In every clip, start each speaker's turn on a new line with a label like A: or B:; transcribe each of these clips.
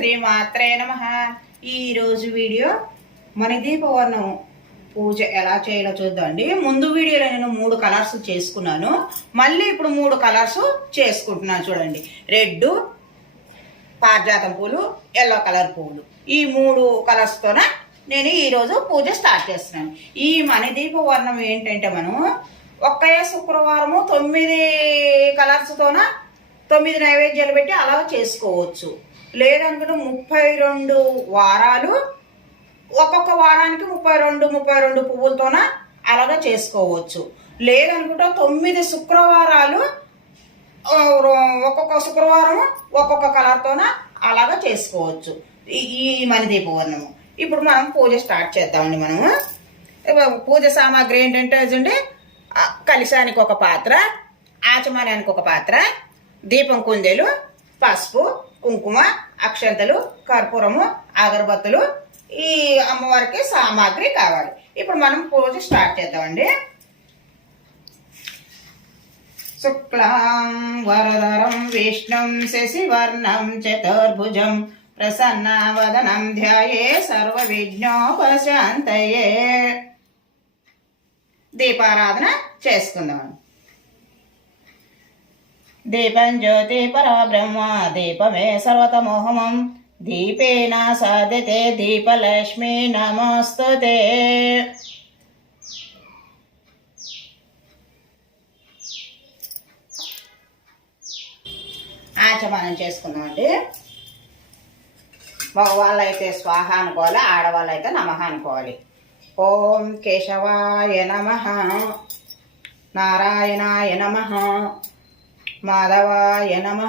A: శ్రీమాత్రే నమ. ఈరోజు వీడియో మణిదీపవర్ణం పూజ ఎలా చేయాలో చూద్దామండి ముందు వీడియోలో నేను మూడు కలర్స్ చేసుకున్నాను. మళ్ళీ ఇప్పుడు మూడు కలర్స్ చేసుకుంటున్నాను చూడండి. రెడ్ పారిజాతం పూలు ఎల్లో కలర్ పూలు. ఈ మూడు కలర్స్తోన నేను ఈరోజు పూజ స్టార్ట్ చేస్తున్నాను. ఈ మణిదీప వర్ణం ఏంటంటే మనం ఒకే శుక్రవారము తొమ్మిది కలర్స్తోన తొమ్మిది నైవేద్యాలు పెట్టి అలా చేసుకోవచ్చు. లేదనుకుంటే ముప్పై రెండు వారాలు. ఒక్కొక్క వారానికి ముప్పై రెండు ముప్పై రెండు పువ్వులతోన అలాగా చేసుకోవచ్చు. లేదనుకుంటే తొమ్మిది శుక్రవారాలు ఒక్కొక్క శుక్రవారం ఒక్కొక్క కలర్తోన అలాగా చేసుకోవచ్చు. ఈ ఈ దీపవర్ణము ఇప్పుడు మనం పూజ స్టార్ట్ చేద్దామండి మనము. పూజ సామాగ్రి ఏంటంటే అండి కలిశానికి ఒక పాత్ర ఆచమాన్యానికి ఒక పాత్ర దీపం కుందేలు పసుపు కుంకుమ అక్షంతలు కర్పూరము అగరబత్తులు ఈ అమ్మవారికి సామాగ్రి కావాలి. ఇప్పుడు మనం పూజ స్టార్ట్ చేద్దామండి. శుక్లాం వరదరం విష్ణుం శశివర్ణం చతుర్భుజం ప్రసన్నవదనం ధ్యాయే సర్వ విఘ్నోపశాంతయే దీపారాధన చేసుకుందాం దీపం జ్యోతి పరబ్రహ్మ దీపమే సర్వతమోహమం. దీపేన సాధ్యతే దీపలక్ష్మి నమస్తు ఆచమనం చేసుకుందామండి మగవాళ్ళు అయితే స్వాహ అనుకోవాలి ఆడవాళ్ళు అయితే నమహ అనుకోవాలి. ఓం కేశవాయ నమ నారాయణాయ నమ మాధవాయ నమ.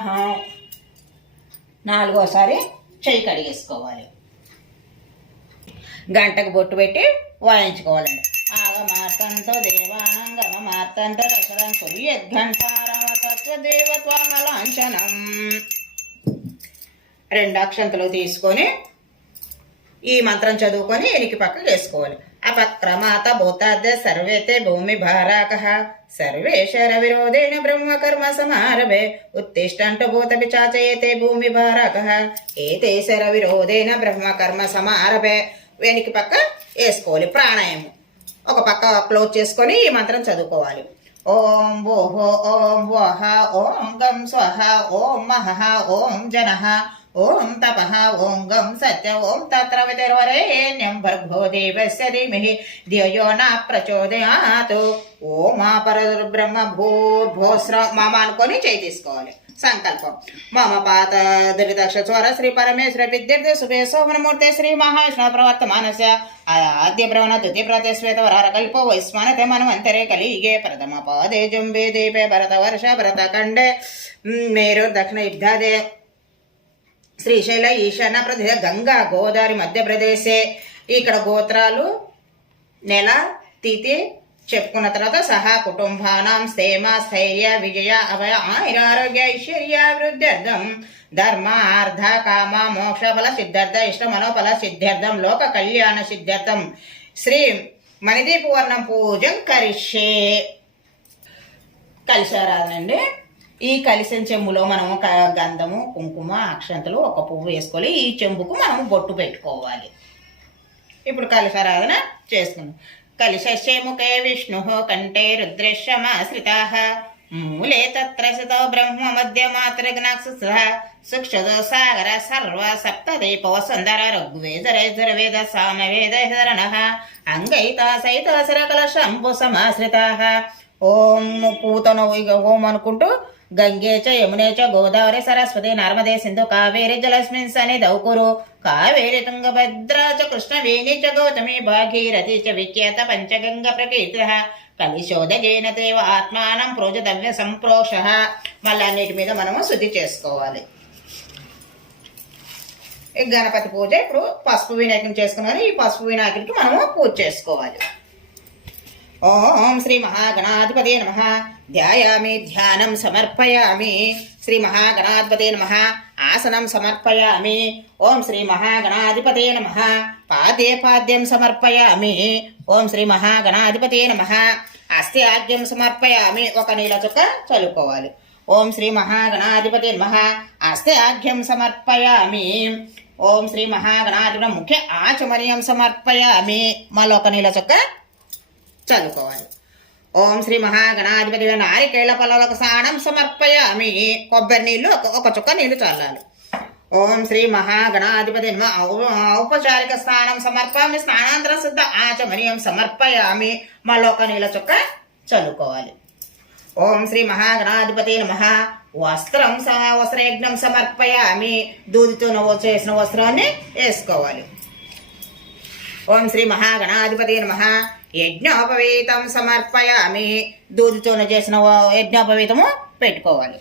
A: నాలుగోసారి చెయ్యి కడిగేసుకోవాలి. గంటకు బొట్టు పెట్టి వాయించుకోవాలండి. ఆగ మార్తంతో దేవానంగమ మార్తంతో రసరం కురు యద్ఘంటారమ తత్వ దేవత్వాహలాంఛనం రెండు అక్షంతలు తీసుకొని ఈ మంత్రం చదువుకొని ఎనికి పక్కకు వేసుకోవాలి. అపక్రమాత భూతాద్య సర్వేతే భూమి భారాక. సర్వేశ విరోధేన బ్రహ్మ కర్మ సమారభే. ఉత్తిష్టంట భూత పిచాచయతే భూమి భారాక. ఏతే శర విరోధేన బ్రహ్మకర్మ సమారభే. వెనికి పక్క వేసుకోవాలి ప్రాణాయామం. ఒక పక్క క్లోజ్ చేసుకొని ఈ మంత్రం చదువుకోవాలి. ఓం భోహో ఓం వహ ఓం గం స్వహ ఓం మహ ఓం జనహ. ఓం తపః ఓం గం సత్య ఓం తత్రవితిర్వరేణ్యం భర్గో దేవస్య ధీమహి ధియో నా ప్రచోదయాత్. ఓమా పరబ్రహ్మ భూర్భోస్ర మామ అనుకొని చేయి తీసుకోవాలి. సంకల్పం. మమ పాత దళితక్ష స్వర శ్రీ పరమేశ్వర విద్యార్థి శుభే సోమనమూర్తి శ్రీ మహావిష్ణు ప్రవర్తమానస్య ఆద్య భ్రవణ తుతి ప్రతి శ్వేత వరార వైస్మనతే మనమంతరే కలిగే ప్రథమ పాదే జుంబే దీపే భరత వర్ష భరత కండే మేరు దక్షిణ యుద్ధాదే శ్రీశైల ఈశాన్య ప్రదేశ గంగా గోదావరి మధ్యప్రదేశే. ఇక్కడ గోత్రాలు నెల తిథి చెప్పుకున్న తర్వాత సహా కుటుంబానం స్థేమ స్థైర్య విజయ అభయ ఆయురారోగ్య ఐశ్వర్య వృద్ధ్యర్థం ధర్మ అర్ధ కామ మోక్ష ఫల సిద్ధార్థ ఇష్ట మనోఫల సిద్ధార్థం లోక కళ్యాణ సిద్ధార్థం. శ్రీ మణిదీప వర్ణం పూజం కరిష్యే. కలిసారాదండి ఈ కలిసిన చెంబులో మనము గంధము కుంకుమ అక్షంతలు ఒక పువ్వు వేసుకోవాలి ఈ చెంబుకు మనం బొట్టు పెట్టుకోవాలి. ఇప్పుడు కలిశారాధన చేసుకుందాం. కలిశస్య విష్ణు కంఠే రుద్రశ్యమాశ్రితా మూలే తత్ర సితో బ్రహ్మ మధ్య మాతృఘ్నాక్ష సుక్షదో సాగర సర్వ సప్తదీపవ సుందర ఋగ్వేద వేద సామవేద హరణ. అంగైత సైత కల శంభు సమాశ్రిత. ఓం పూతను ఇక ఓం అనుకుంటూ గంగే చ యమునే చ గోదావరి సరస్వతి నర్మదే సింధు కావేరి జలస్మిన్ సని దౌకురు. కావేరి తుంగభద్ర చ కృష్ణవేణి చ గౌతమి భాగీరథి చ విఖ్యాత పంచగంగ ప్రకీర్తి. కలిశోదగేన దేవ ఆత్మానం ప్రోజదవ్య సంప్రోష మళ్ళీ అన్నిటి మీద మనము శుద్ధి చేసుకోవాలి. గణపతి పూజ ఇప్పుడు పసుపు వినాయకుని చేసుకున్నాను. ఈ పసుపు వినాయకుడికి మనము పూజ చేసుకోవాలి. ఓం శ్రీ మహాగణాధిపతే నమ. ధ్యాయామి ధ్యానం సమర్పయామి. శ్రీ మహాగణాధిపతే నమ. ఆసనం సమర్పయామి. ఓం శ్రీ మహాగణాధిపతే నమ. పాదే పాద్యం సమర్పయామి. ఓం శ్రీ మహాగణాధిపతే నమ. అస్థి అస్త్యాగ్యం సమర్పయామి. ఒక నీళ్ళ చుక్క చల్లుకోవాలి. ఓం శ్రీ మహాగణాధిపతే నమ. అస్థి ఆఘ్యం సమర్పయామి. ఓం శ్రీ మహాగణాధిపతి ముఖ్య ఆచమనీయం సమర్పయామి. మళ్ళీ ఒక నీళ్ళ చుక్క చదువుకోవాలి. ఓం శ్రీ మహాగణాధిపతి నారికేళ్ళ పొలాలకు సాణం సమర్పయామి. కొబ్బరి నీళ్ళు ఒక- చుక్క నీళ్ళు చల్లాలి. ఓం శ్రీ మహాగణాధిపతి ఔపచారిక స్నానం సమర్పామి స్నానాంతర శుద్ధ ఆచమనీయం సమర్పయామి. మళ్ళీ ఒక నీళ్ళ చుక్క చల్లుకోవాలి ఓం శ్రీ మహాగణాధిపతి నమ. వస్త్రం స- వస్త్రయజ్ఞం సమర్పయామి. దూదితో నవ్వు చేసిన వస్త్రాన్ని వేసుకోవాలి. ఓం శ్రీ మహాగణాధిపతి నమ. యజ్ఞోపవీతం సమర్పయామి. దూదితో చేసిన యజ్ఞోపవీతము పెట్టుకోవాలి.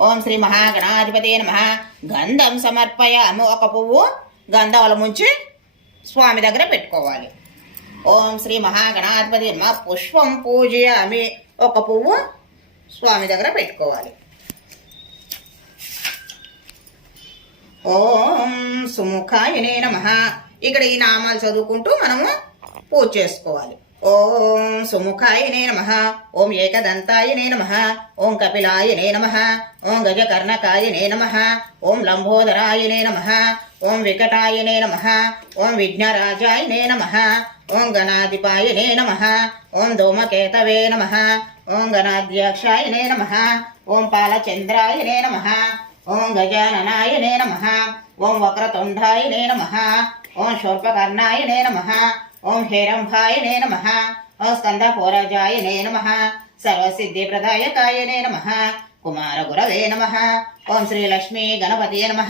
A: ఓం శ్రీ మహాగణాధిపతి నమ. గంధం సమర్పయామి. ఒక పువ్వు గంధాలు ముంచి స్వామి దగ్గర పెట్టుకోవాలి. ఓం శ్రీ మహాగణాధిపతి నమ. పుష్పం పూజయామి. ఒక పువ్వు స్వామి దగ్గర పెట్టుకోవాలి. ఓం సుముఖాయనే నమ. ఇక్కడ ఈ నామాలు చదువుకుంటూ మనము పూజ చేసుకోవాలి ఓం సుముఖాయనే నమ ఓం ఏకదంతాయనే నమ ఓం కపిలాయనే నమ ఓం గజకర్ణకాయనే నమ ఓం లంబోదరాయనే నమ ఓం వికటాయనే నమ ఓం విఘ్నరాజాయనే నమ ఓం గణాధిపాయనే నమ ఓం ధూమకేతవే నమ ఓం గణాధ్యక్షాయనే నమ ఓం పాలచంద్రాయనే నమ ఓం గజాననాయనే నమ ఓం వక్రతుండాయనే నమ ఓం శూర్పకర్ణాయనే నమ ఓం హేరంభాయనే నమ. ఓం స్కందపూరజాయనే నమ. సర్వసిద్ధిప్రదాయకాయనే నమ. కుమారగురవే నమ. ఓం శ్రీలక్ష్మీ గణపతే నమ.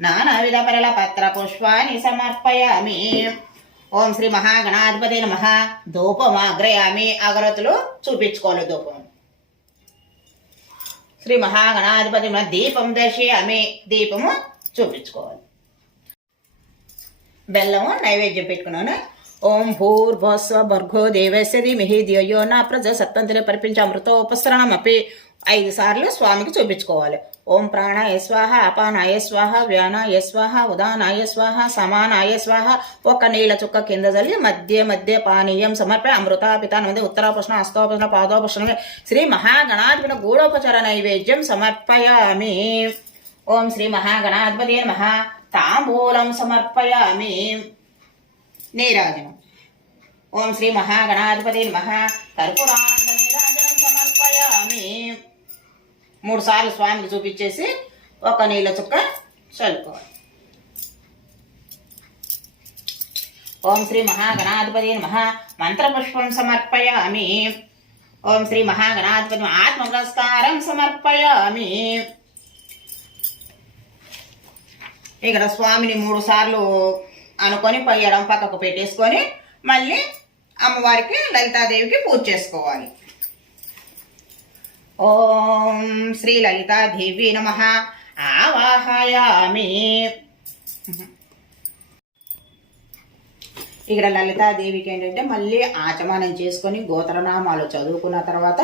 A: నానావిధ పరల పత్ర పుష్పాన్ని సమర్పయామి. ఓం శ్రీ మహాగణాధిపతి నమ. ధూపమాగ్రయామి. అగరతులు చూపించుకోవాలి ధూపం. శ్రీ మహాగణాధిపతి దీపం దర్శయామి. దీపము చూపించుకోవాలి. బెల్లము నైవేద్యం పెట్టుకున్నాను. ఓం భూర్భస్వ భర్గో దేవస్య ధీమహి ధియో నా ప్రజ సత్వంతులే పరిపించి అమృతోపసరణమపి. ఐదు సార్లు స్వామికి చూపించుకోవాలి. ఓం ప్రాణాయ స్వాహ అపానాయ స్వాహ వ్యానాయ స్వాహ ఉదానాయ స్వాహ సమానాయ స్వాహ ఒక నీళ్ళ చుక్క కింద జల్లి మధ్య మధ్య పానీయం సమర్పణ అమృతాపితాన మంది ఉత్తరాపృష్ణ హస్తోపృష్ణ పాదోపృష్ణ శ్రీ మహాగణాధిపతి గూఢోపచార నైవేద్యం సమర్పయామి. ఓం శ్రీ మహాగణాధిపతి మహా తాంబూలం సమర్పయామి. నీరాజనం ఓం శ్రీ మహాగణాధిపతి నమ. కర్పూరానంద నీరాజనం సమర్పయామి. మూడు సార్లు స్వామికి చూపించేసి ఒక నీళ్ళ చుక్క చల్లుకోవాలి. ఓం శ్రీ మహాగణాధిపతి నమ. మంత్రపుష్పం సమర్పయామి. ఓం శ్రీ మహాగణాధిపతి ఆత్మపురస్కారం సమర్పయామి. ఇక్కడ స్వామిని మూడు సార్లు అనుకొని పై ఎడం పక్కకు పెట్టేసుకొని మళ్ళీ అమ్మవారికి లలితాదేవికి పూజ చేసుకోవాలి. ఓం శ్రీ లలితాదేవి నమ. ఆవాహయామి. ఇక్కడ లలితాదేవికి ఏంటంటే మళ్ళీ ఆచమానం చేసుకొని గోత్రనామాలు చదువుకున్న తర్వాత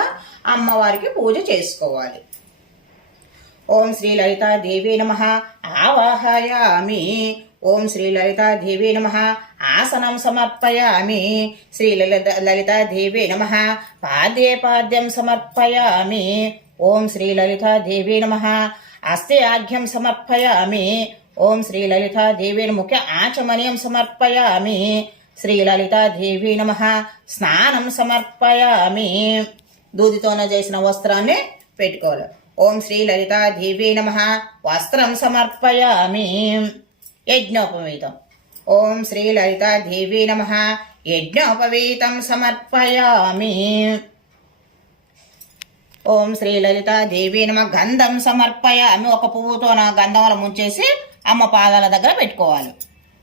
A: అమ్మవారికి పూజ చేసుకోవాలి. ఓం శ్రీ లలితాదేవి నమ. ఆవాహయామి. ఓం శ్రీ లలితాదేవి నమ. ఆసనం సమర్పయామి. శ్రీ లలిత లలితాదేవి నమ. పాద్యే పాద్యం సమర్పయామి. ఓం శ్రీ లలితాదేవి నమ. అస్తే ఆఘ్యం సమర్పయామి. ఓం శ్రీ లలితాదేవి ముఖ్య ఆచమనీయం సమర్పయామి. శ్రీ లలితాదేవి నమ. స్నానం సమర్పయామి. దూదితోన చేసిన వస్త్రాన్ని పెట్టుకోవాలి. ఓం శ్రీ లలితాదేవి నమ. వస్త్రం సమర్పయామి. యజ్ఞోపవీతం. ఓం శ్రీ లలితాదేవి నమ. యజ్ఞోపవీతం సమర్పయామి. ఓం శ్రీ దేవీ నమ. గంధం సమర్పయామి. ఒక పువ్వుతో నా గంధంలో ముంచేసి అమ్మ పాదాల దగ్గర పెట్టుకోవాలి.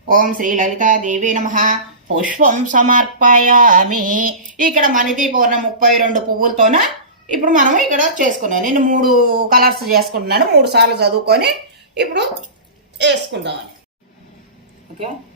A: ఓం శ్రీ దేవీ నమ. పుష్పం సమర్పయామి. ఇక్కడ మనిది పూర్ణ ముప్పై రెండు పువ్వులతోన? ఇప్పుడు మనం ఇక్కడ చేసుకున్నాను నేను మూడు కలర్స్ చేసుకుంటున్నాను. మూడు సార్లు చదువుకొని ఇప్పుడు వేసుకుందామని. okay?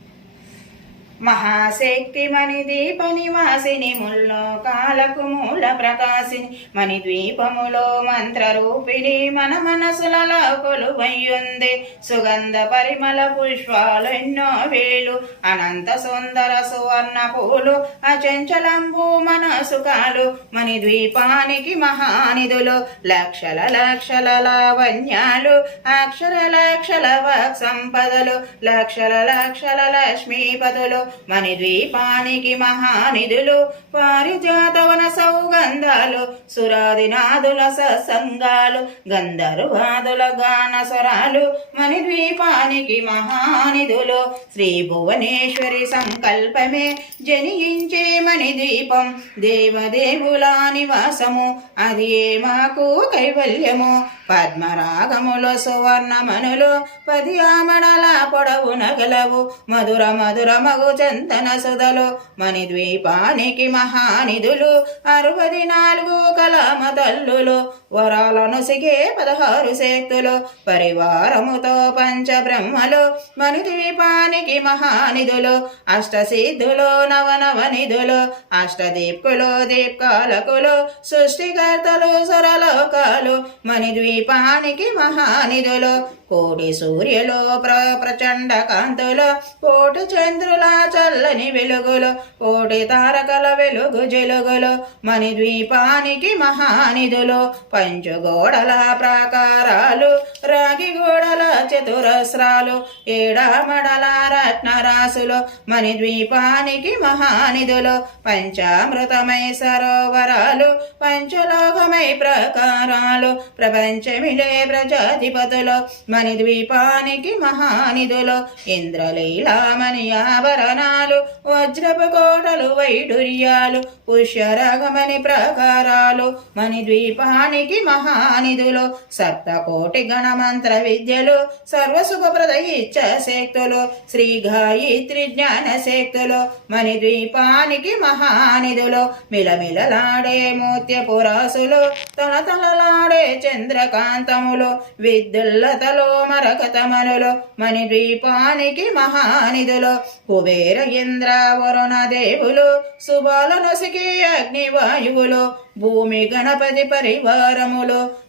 A: మహాశక్తి మణి దీప నివాసిని ముల్లో కాలకు మూల ప్రకాశిని మణి ద్వీపములో మంత్ర రూపిణి మన మనసులలో కొలువయ్యుంది. సుగంధ పరిమళ పుష్పాలు ఎన్నో వేలు అనంత సుందర సువర్ణ పూలు అచంచలంబు మన సుఖాలు మణి ద్వీపానికి మహానిధులు లక్షల లక్షల లావణ్యాలు అక్షర లక్షల వాక్ సంపదలు లక్షల లక్షల లక్ష్మీపదులు మణి ద్వీపానికి మహానిధులు పారిజాతవన సౌగంధాలు సురాదినాదుల సత్సంగాలు గంధర్వాదుల గాన స్వరాలు మణి ద్వీపానికి మహానిధులు శ్రీ భువనేశ్వరి సంకల్పమే జనించే మణి ద్వీపం దేవదేవుల నివాసము అది ఏ మాకు కైవల్యము? పద్మరాగములో సువర్ణమనులు పది ఆమడల పొడవు నగలవు. మధుర మధుర మగు చందన సుధలు మణి ద్వీపానికి మహానిధులు అరవది నాలుగు కలమ తల్లులు వరాలను సిగే పదహారు శక్తులు పరివారముతో పంచ బ్రహ్మలు మణి ద్వీపానికి మహానిధులు అష్టసిద్ధులు నవనవ నిధులు అష్టదీప్కులు దీప్కాలకులు సృష్టికర్తలు సరలోకాలు మణి ద్వీపానికి మహానిధులు కోటి సూర్యులు ప్ర ప్రచండ కాంతులు కోటి చంద్రుల చల్లని వెలుగులు కోటి తారకల వెలుగు జలుగులు మణి ద్వీపానికి మహానిధులు పంచగోడల ప్రాకారాలు రాగి గోడల చతురస్రాలు ఏడామడల రత్నరాశులు మణి ద్వీపానికి మహానిధులు పంచామృతమై సరోవరాలు పంచలోకమై ప్రకారాలు ప్రపంచమిలే ప్రజాధిపతులు మణి ద్వీపానికి మహానిధులు ఇంద్రలీలామణి ఆభరణాలు వజ్రపు కోటలు వైడూర్యాలు పుష్యరగమని ప్రకారాలు మణి ద్వీపానికి మహానిధులు సప్తకోటి గణమంత్ర విద్యలు సర్వసుఖప్రద ఇచ్చ శక్తులు శ్రీ గాయత్రి జ్ఞాన శక్తులు మణి ద్వీపానికి మహానిధులు మిలమిలలాడే మూత్యపురాసులు తల తలలాడే చంద్రకాంతములు విద్యుల్లతలో మరకతమనులు మణి ద్వీపానికి మహానిధులు. కుబేర ఇంద్ర వరుణ దేవులు శుభాలను సిగి అగ్నివాయువులు భూమి గణపతి పరివారములు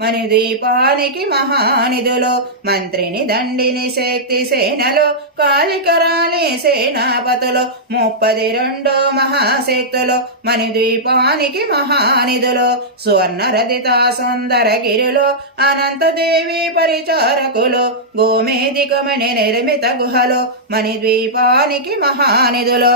A: మణి ద్వీపానికి మహానిధులు మంత్రిని దండిని శక్తి సేనలు కాళికరాలి సేనాపతులు ముప్పది రెండు మహాశక్తులు మణి ద్వీపానికి మహానిధులు స్వర్ణ రదిత సుందర గిరులు అనంతదేవి పరిచారకులు గోమేదికమణి నిర్మిత గుహలు మణి ద్వీపానికి మహానిధులు.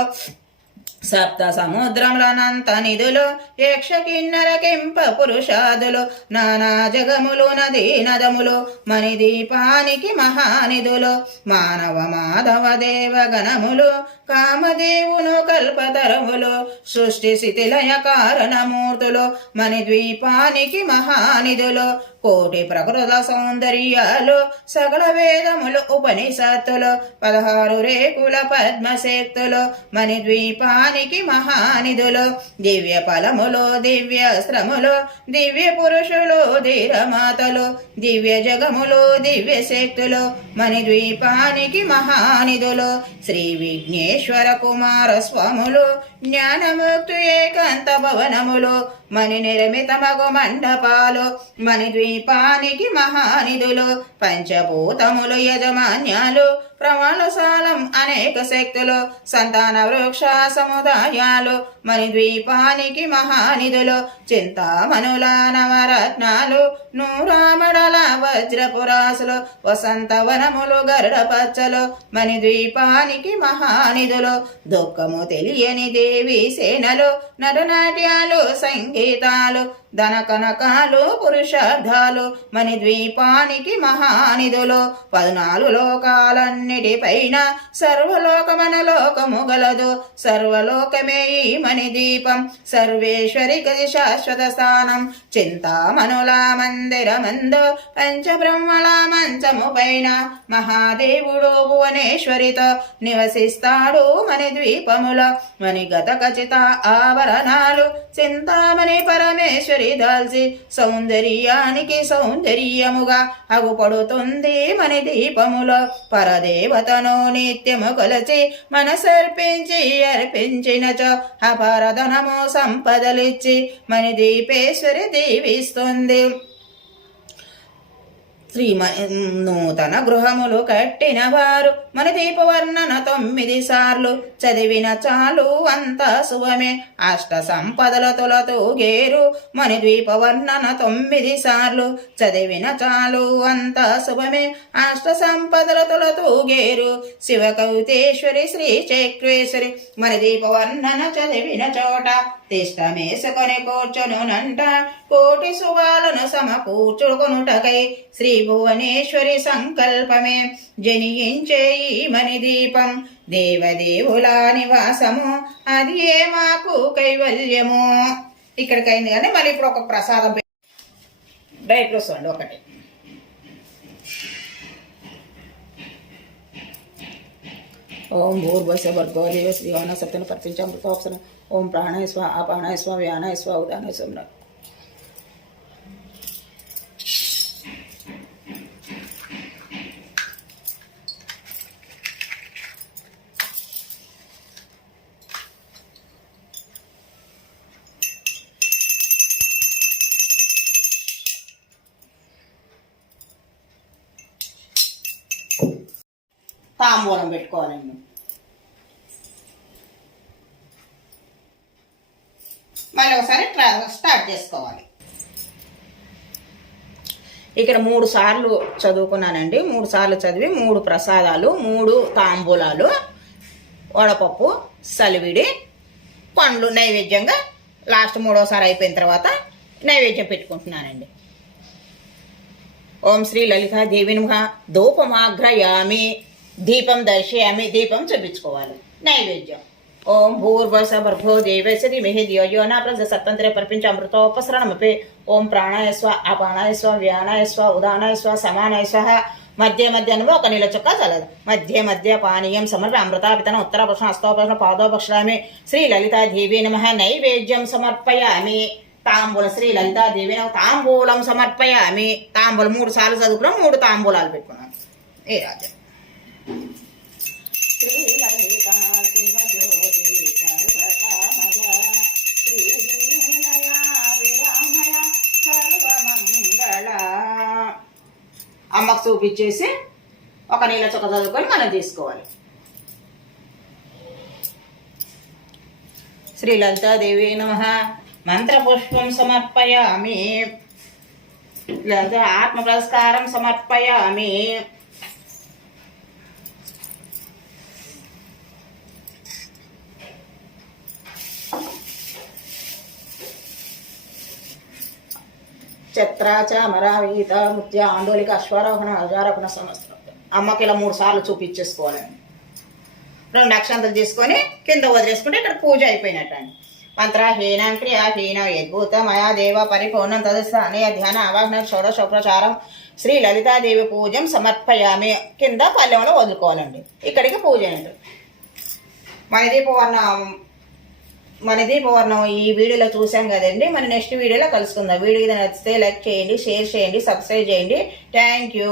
A: సప్త సముద్రములనంత నిధులు యక్ష కిన్నర కింప పురుషాదులు నానా జగములు నదీ నదములు మణి దీపానికి మహానిధులు మానవ మాధవ దేవ గణములు కామదేవును కల్పతరములు సృష్టి శిథిలయ కారణమూర్తులు మణి ద్వీపానికి మహానిధులు కోటి ప్రకృత సౌందర్యాలు సకల వేదములు ఉపనిషత్తులు పదహారు రేకుల పద్మశక్తులు మణి ద్వీపానికి మహానిధులు దివ్య ఫలములు దివ్యాస్త్రములు దివ్య పురుషులు ధీరమాతలు దివ్య జగములు దివ్య శక్తులు మణి ద్వీపానికి మహానిధులు శ్రీ విఘ్నేశ్వర కుమార స్వాములు జ్ఞానముక్తు ఏకాంత భవనములు మణి నిర్మిత మగు మండపాలు మణి ద్వీపానికి మహానిధులు పంచభూతములు యజమాన్యాలు ప్రమాణశాలం అనేక శక్తులు సంతాన వృక్ష సముదాయాలు మణి ద్వీపానికి మహానిధులు చింతామణుల నవరత్నాలు నూరామడల వజ్రపురాసులు వసంతవనములు గరుడ పచ్చలు మణి ద్వీపానికి మహానిధులు దుఃఖము తెలియని దేవి సేనలు నటనాట్యాలు సంగీతాలు ధన కనకాలు పురుషార్థాలు మణి ద్వీపానికి మహానిధులు పద్నాలుగు లోకాలన్నిటిపైన సర్వలోకమన లోకము గలదు. సర్వలోకమే ఈ మణి దీపం సర్వేశ్వరి గది శాశ్వత స్థానం. చింతామణుల మందిరమందు పంచబ్రహ్మల మంచము పైన మహాదేవుడు భువనేశ్వరితో నివసిస్తాడు మణి ద్వీపముల మణి గత ఖచ్చిత ఆభరణాలు చింతామణి పరమేశ్వరి దాల్చి సౌందర్యానికి సౌందర్యముగా అగుపడుతుంది మన దీపములో. పరదేవతను నిత్యము కొలచి మనసర్పించి అర్పించినచో అపరధనము సంపదలిచ్చి మన దీపేశ్వరి దీవిస్తుంది. శ్రీమ నూతన గృహములు కట్టిన వారు మన దీపవర్ణన తొమ్మిది సార్లు చదివిన చాలు అంత శుభమే. అష్ట సంపదల తొలతూగేరు మన ద్వీపవర్ణన తొమ్మిది సార్లు చదివిన చాలు అంత శుభమే. అష్ట సంపదల తొలతూగేరు శివ కౌతేశ్వరి శ్రీ చక్రేశ్వరి మన దీపవర్ణన చదివిన చోట తిష్టమేసుకొని కూర్చొనునంట. కోటి శుభాలను సమకూర్చుకొనుటకై శ్రీ భువనేశ్వరి సంకల్పమే జనియించే ఈ మణి దీపం దేవదేవుల నివాసము అది ఏ మాకు కైవల్యము? ఇక్కడికైంది కానీ మళ్ళీ ఇప్పుడు ఒక ప్రసాదం పె- డ్రై ఫ్రూట్స్ అండి ఒకటి. ఓం భూర్భస్వ భర్గో దేవ శ్రీవాన సత్యను పరిపించామృతోక్షరం ఓం ప్రాణాయ స్వ అపానాయ స్వ వ్యానాయ స్వ ఉదానాయ స్వ తాంబూలం పెట్టుకోవాలండి. మళ్ళీ ఒకసారి ట్రా- స్టార్ట్ చేసుకోవాలి. ఇక్కడ మూడు సార్లు చదువుకున్నానండి. మూడు సార్లు చదివి మూడు ప్రసాదాలు మూడు తాంబూలాలు వడపప్పు సలివిడి పండ్లు నైవేద్యంగా లాస్ట్ మూడోసారి అయిపోయిన తర్వాత నైవేద్యం పెట్టుకుంటున్నానండి. ఓం శ్రీ లలితా దేవి ధూపమాగ్రయామి. దీపం దర్శయామి దీపం చూపించుకోవాలి. నైవేద్యం. ఓం భూర్వస భర్భో దేవస్య ధీమహి ధియో యో నా ప్రజ సత్వంతరే పరిపించ అమృతోపసరణమపి. ఓం ప్రాణాయ స్వ అపానాయ స్వ వ్యానాయ స్వ ఉదానాయ స్వ సమానాయ స్వ. మధ్య మధ్యాహ్నంలో ఒక నీళ్ళ చొక్కా చల్లదు. మధ్య మధ్య పానీయం సమర్ప అమృతాపితన ఉత్తరపక్షణ హస్తోపక్షణ పాదోపక్షామి శ్రీ లలితా దేవి నమ. నైవేద్యం సమర్పయామి. తాంబూల శ్రీ లలితా దేవి నమః. తాంబూలం సమర్పయామి. తాంబూలం మూడు సార్లు చదువుకున్నాం మూడు తాంబూలాలు పెట్టుకున్నాను ఏ రాజ్యం? అమ్మకు చూపించేసి ఒక నీళ్ళ చుక్క చదువుకొని మనం తీసుకోవాలి. శ్రీలంతాదేవి నమ. మంత్రపుష్పం సమర్పయామి. ఆత్మ పురస్కారం సమర్పయామి. చత్రాచమరావీత ముత్య ఆందోళిక అశ్వారోహణ అజారోహణ సంవత్సరం అమ్మకి ఇలా మూడు సార్లు చూపించేసుకోవాలండి రెండు అక్షంతలు తీసుకొని కింద వదిలేసుకుంటే ఇక్కడ పూజ అయిపోయినట్టు అండి. క్రియా క్రియాహీనం యద్భూత మయా దేవ పరిపూర్ణం తదస్త ధ్యాన అవాహన షోడశోప్రచారం శ్రీ లలితాదేవి పూజం సమర్పయామి కింద పల్లెంలో వదులుకోవాలండి. ఇక్కడికి పూజ అయినట్టు మన దీపవర్ణం ఈ వీడియోలో చూసాం కదండి. మన నెక్స్ట్ వీడియోలో కలుసుకుందాం. వీడియో నచ్చితే లైక్ చేయండి షేర్ చేయండి సబ్స్క్రైబ్ చేయండి. Thank you.